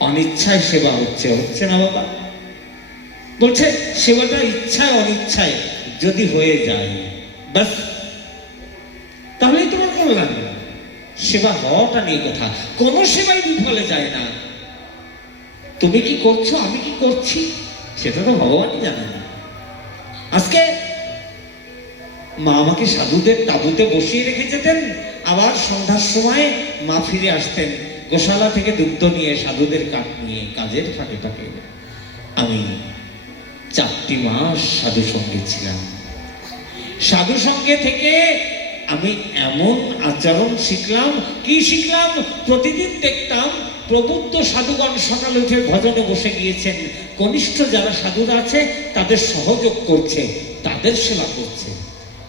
অনিচ্ছায় সেবা হচ্ছে, হচ্ছে না বাবা? বলছে সেবাটা ইচ্ছায় অনিচ্ছায় যদি হয়ে যায় ব্যাস তাহলেই তোমার কল্যাণ। সেবা হওয়াটা নিয়ে কথা, কোনো সেবাই বিফলে যায় না। তুমি কি করছো, আমি কি করছি, সেটা তো ভগবানই জানেন। আজকে মা আমাকে সাধুদের তাঁবুতে বসিয়ে রেখে যেতেন, আবার সন্ধ্যার সময় মা ফিরে আসতেন গোশালা থেকে দুগ্ধ নিয়ে, সাধুদের কাঠ নিয়ে, কাজের ফাঁকে ফাঁকে। আমি 4টি মাস সাধু সঙ্গে ছিলাম। সাধু সঙ্গে থেকে আমি এমন আচরণ শিখলাম, কি শিখলাম, প্রতিদিন দেখতাম প্রবুদ্ধ সাধুগণ সকালে উঠে ভজনে বসে গিয়েছেন, কনিষ্ঠ যারা সাধুরা আছে তাদের সহযোগ করছে, তাদের সেবা করছে।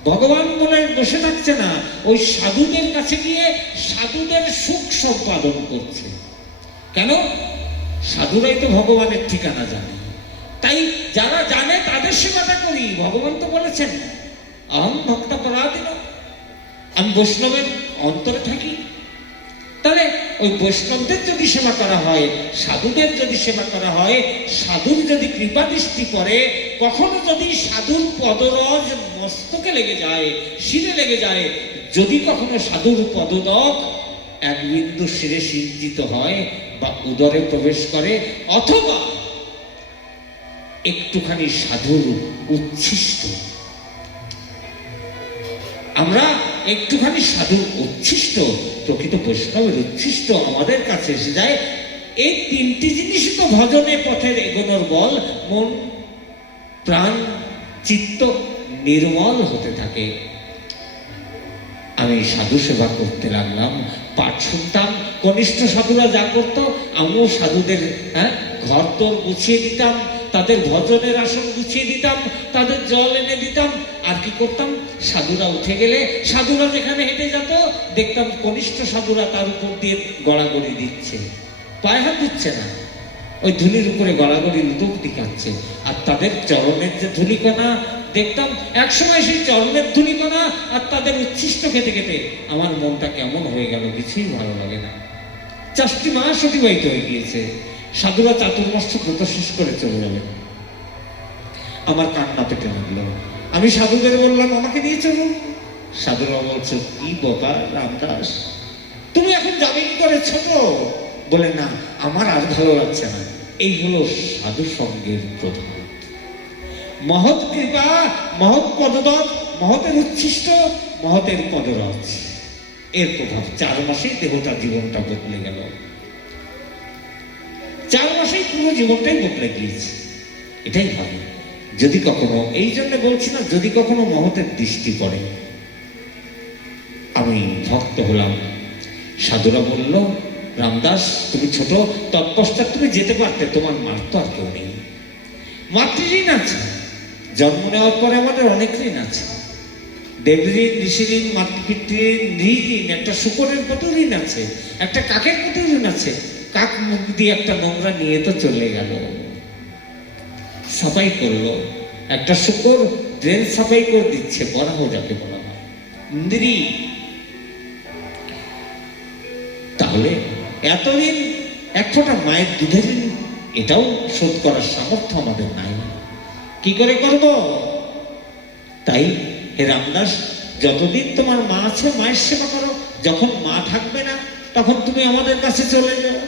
ভগবান বলে বসে থাকছে না, ওই সাধুদের কাছে গিয়ে সাধুদের সুখ সম্পাদন করছে। কেন? সাধুরাই তো ভগবানের ঠিকানা জানে, তাই যারা জানে তাদের সেবাটা করি। ভগবান তো বলেছেন অহং ভক্ত পরাধীন, আমি বৈষ্ণবের অন্তরে থাকি। তাহলে ওই বৈষ্ণবদের যদি সেবা করা হয়, সাধুদের যদি সেবা করা হয়, সাধুর যদি কৃপা দৃষ্টি পড়ে, কখনো যদি সাধুর পদরজ মস্তকে লেগে যায়, শিরে লেগে যায়, যদি কখনো সাধুর পদদক এক বিন্দু শিরে সিঞ্চিত হয় বা উদরে প্রবেশ করে, অথবা একটুখানি সাধুর উচ্ছিষ্ট, আমরা একটুখানি সাধুর উচ্ছিষ্ট, প্রকৃত বৈষ্ণবের উচ্ছিষ্ট আমাদের কাছে এসে যায়, এই 3টি জিনিস তো ভজনে পথের এগোনোর বল। মন, প্রাণ, চিত্ত নির্মল হতে থাকে। আমি সাধু সেবা করতে লাগলাম, পাঠ শুনতাম, কনিষ্ঠ সাধুরা যা করতো আমিও সাধুদের ঘর তোর গুছিয়ে দিতাম, তাদের ভজনের আসন গুছিয়ে দিতাম, তাদের জল এনে দিতাম। আর কি করতাম, সাধুরা উঠে গেলে, সাধুরা যেখানে হেঁটে যেত দেখতাম কনিষ্ঠ সাধুরা তার উপর দিয়ে গড়াগড়ি দিচ্ছে, পায়ে হাত দিচ্ছে না, ওই ধুলির উপরে গড়াগড়ি লুটোপুটি খাচ্ছে। আর তাদের চরণের যে ধুলিকণা দেখতাম, একসময় সেই চরণের ধুলিকণা আর তাদের উচ্ছিষ্ট খেতে খেতে আমার মনটা কেমন হয়ে গেল, কিছুই ভালো লাগে না। 4টি মাস অতিবাহিত হয়ে গিয়েছে, সাধুরা চাতুর্মাস্য ব্রত শেষ করে চলে যাবে, আমার কান্না পেটে লাগলো। আমি সাধুদের বললাম আমাকে নিয়ে চলুন। সাধুরা বলছে কি বাবা রামদাস, তুমি এখন যাবে কি করে, ছোট? বলে না, আমার আর ভালো লাগছে না। এই হলো সাধু সঙ্গের প্রভাব, মহৎ কৃপা, মহৎ পদদক, মহতের উচ্ছিষ্ট, মহতের পদরজ, এর প্রভাব। 4 মাসেই দেহটা, জীবনটা বদলে গেল। 4 মাসেই পুরো জীবনটাই বদলে গিয়েছে। এটাই ভাবে যদি কখনো, এই জন্য বলছি না, যদি কখনো মহতের দৃষ্টি পড়ে। আমি ভক্ত হলাম। সাধুরা বলল রামদাস তুমি ছোট, তৎপশ্চাৎ তুমি যেতে পারতে, তোমার মার তো আর কেউ নেই। মাতৃঋণ আছে, জন্ম নেওয়ার পরে আমাদের অনেক ঋণ আছে, দেবঋণ, ঋষিঋণ, মাতৃপিতৃঋণ, নৃঋণ, একটা শুকরের প্রতি ঋণ আছে, একটা কাকের প্রতি ঋণ আছে। কাক মুখ দিয়ে একটা নোংরা নিয়ে তো চলে গেল, সাফাই করলো, একটা শুকর ড্রেন সাফাই করে দিচ্ছে, বরাহ যাকে বলা হয়, ইন্দ্রি। তাহলে এতদিন এক ফোঁটা মায়ের দুধের ঋণ, এটাও শোধ করার সামর্থ্য আমাদের নাই, কি করে করব? তাই হে রামদাস, যতদিন তোমার মা আছে মায়ের সেবা করো, যখন মা থাকবে না তখন তুমি আমাদের কাছে চলে যাও।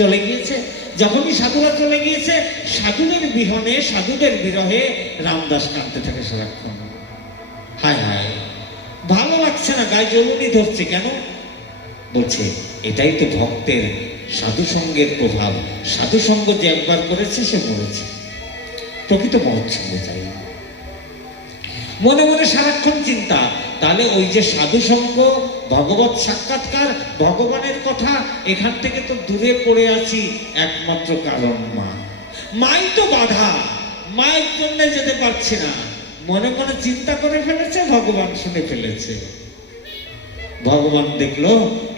চলে গিয়েছে, যখনই সাধুরা চলে গিয়েছে, সাধুদের বিহনে, সাধুদের বিরহে রামদাস কাঁদতে থাকে সারাক্ষণ। হায় হায়, ভালো লাগছে না, গায়ে জ্বলুনি ধরছে। কেন? বলছে এটাই তো ভক্তের সাধু সঙ্গের প্রভাব। সাধু সঙ্গ যে একবার করেছে সে মরেছে, প্রকৃত মহৎ সঙ্গ চাই। মনে মনে সারাক্ষণ চিন্তা, তাহলে ওই যে সাধু সঙ্গ, ভগবত সাক্ষাৎকার, ভগবানের কথা, এখান থেকে তো দূরে পড়ে আছি, একমাত্র কারণ মা। মাই তো বাধা, মায়ের জন্য যেতে পারছি না। মনে মনে চিন্তা করে ফেলেছে, ভগবান শুনে ফেলেছে। ভগবান দেখলো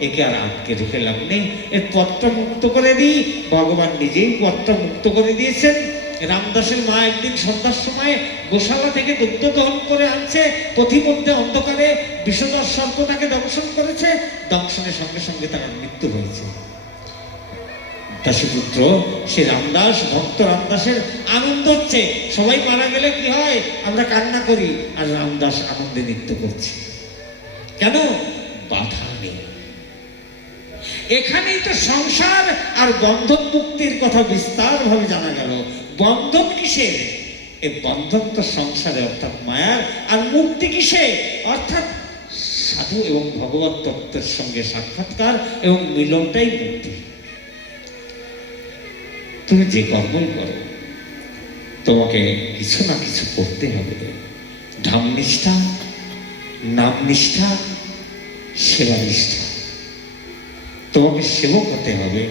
একে আর আটকে রেখে লাভ নেই, এর পথটা মুক্ত করে দিই। ভগবান নিজেই পথটা মুক্ত করে দিয়েছেন। রামদাসের মা একদিন সন্ধ্যার সময় গোশালা থেকে দুগ্ধ দহন করে আনছে, পথিমধ্যে অন্ধকারে বিষধর সর্পটাকে দংশন করেছে, দংশনের সঙ্গে সঙ্গে তার মৃত্যু হয়েছে। দাসীপুত্র সে রামদাস, ভক্ত রামদাসের আনন্দ হচ্ছে। সবাই মারা গেলে কি হয়, আমরা কান্না করি, আর রামদাস আনন্দে নৃত্য করছে। কেন? বাধা নেই। এখানেই তো সংসার আর বন্ধন মুক্তির কথা বিস্তার ভাবে জানা গেল। বন্ধন কিসের? এই বন্ধন তো সংসারে অর্থাৎ মায়ার, আর মুক্তি কিসে? অর্থাৎ সাধু এবং ভগবত তত্ত্বের সঙ্গে সাক্ষাৎকার এবং মিলনটাই মুক্তি। তুমি যে কর্মই করো, তোমাকে কিছু না কিছু করতে হবে। ধাম নিষ্ঠা, নাম নিষ্ঠা, সেবা নিষ্ঠা। তোমাকে সেবক হতে হবে,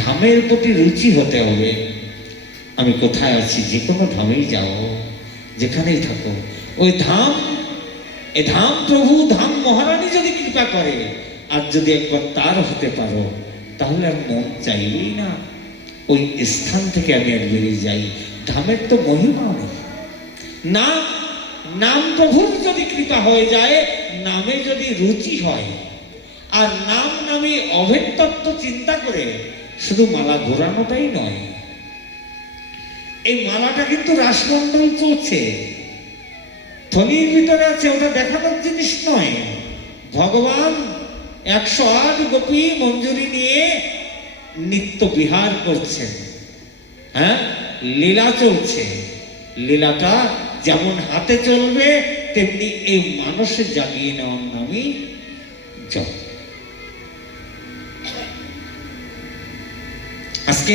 ধামের প্রতি রুচি হতে হবে। আমি কোথায় আছি, যে কোনো ধামেই যাও, যেখানেই থাকো, ওই ধাম, এ ধাম প্রভু, ধাম মহারানী যদি কৃপা করে, আর যদি একবার তার হতে পারো, তাহলে আর মন চাইবেই না ওই স্থান থেকে আমি আর বেরিয়ে যাই। ধামের তো মহিমা অনেক। নাম, নাম প্রভুর যদি কৃপা হয়ে যায়, নামে যদি রুচি হয়, আর নাম নামে অভেদ তত্ত্ব চিন্তা করে শুধু মালা ঘোরানোটাই নয়, এই মালাটা কিন্তু রাসমণ্ডল চলছে, থলির ভিতরে আছে, ওটা দেখানোর জিনিস নয়। ভগবান 108 গোপী মঞ্জুরি নিয়ে নিত্য বিহার করছেন, হ্যাঁ, লীলা চলছে। লীলাটা যেমন হাতে চলবে, তেমনি এই মানুষে জাগিয়ে নেওয়ার নামই জপ। আজকে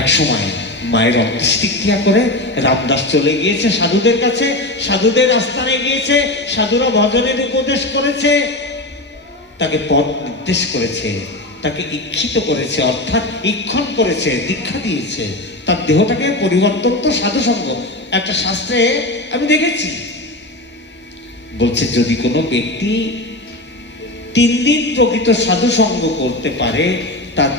এক সময় মায়ের অন্ত্যেষ্টিক্রিয়া করে রামদাস চলে গিয়েছে সাধুদের কাছে, সাধুদের আস্থানে গিয়েছে, সাধুরা ভজনের উপদেশ করেছে, তাকে পথ নির্দেশ করেছে, তাকে ইক্ষিত করেছে, অর্থাৎ ইক্ষণ করেছে, দীক্ষা দিয়েছে। তার দেহটাকে পরিবর্তন তো সাধুসঙ্গ। একটা শাস্ত্রে আমি দেখেছি, বলছে যদি কোনো ব্যক্তি 3 দিন প্রকৃত সাধুসঙ্গ করতে পারে, তার